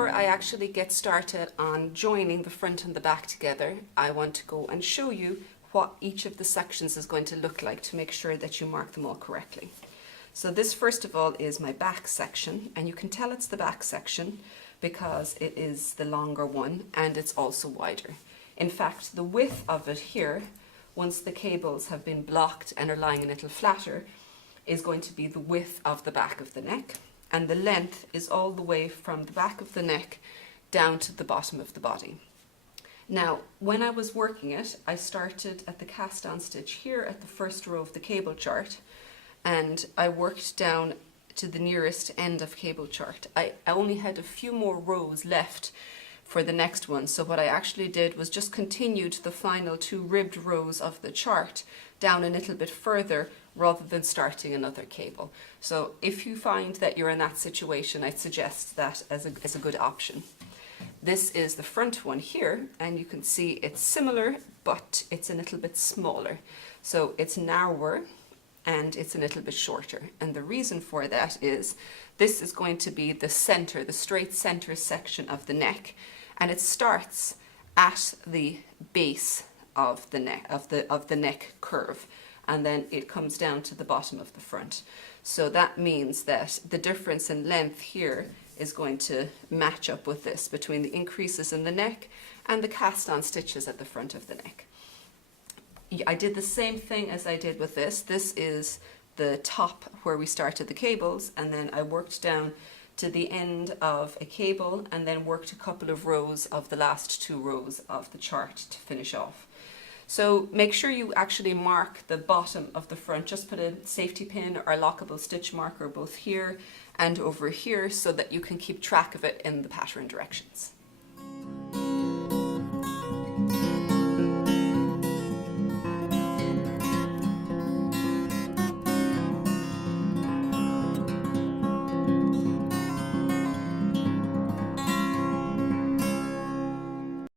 before I actually get started on joining the front and the back together, I want to go and show you what each of the sections is going to look like to make sure that you mark them all correctly. So this first of all is my back section, and you can tell it's the back section because it is the longer one and it's also wider. In fact, the width of it here, once the cables have been blocked and are lying a little flatter, is going to be the width of the back of the neck, and the length is all the way from the back of the neck down to the bottom of the body. Now, when I was working it, I started at the cast on stitch here at the first row of the cable chart, and I worked down to the nearest end of cable chart. I only had a few more rows left for the next one, so what I actually did was just continued the final 2 ribbed rows of the chart down a little bit further rather than starting another cable. So if you find that you're in that situation, I'd suggest that as a good option. This is the front one here, and you can see it's similar, but it's a little bit smaller. So it's narrower and it's a little bit shorter. And the reason for that is this is going to be the center, the straight center section of the neck, and it starts at the base of the neck, of the neck curve, and then it comes down to the bottom of the front. So that means that the difference in length here is going to match up with this between the increases in the neck and the cast on stitches at the front of the neck. I did the same thing as I did with this. This is the top where we started the cables, and then I worked down to the end of a cable and then worked a couple of rows of the last 2 rows of the chart to finish off. So make sure you actually mark the bottom of the front. Just put a safety pin or a lockable stitch marker both here and over here so that you can keep track of it in the pattern directions.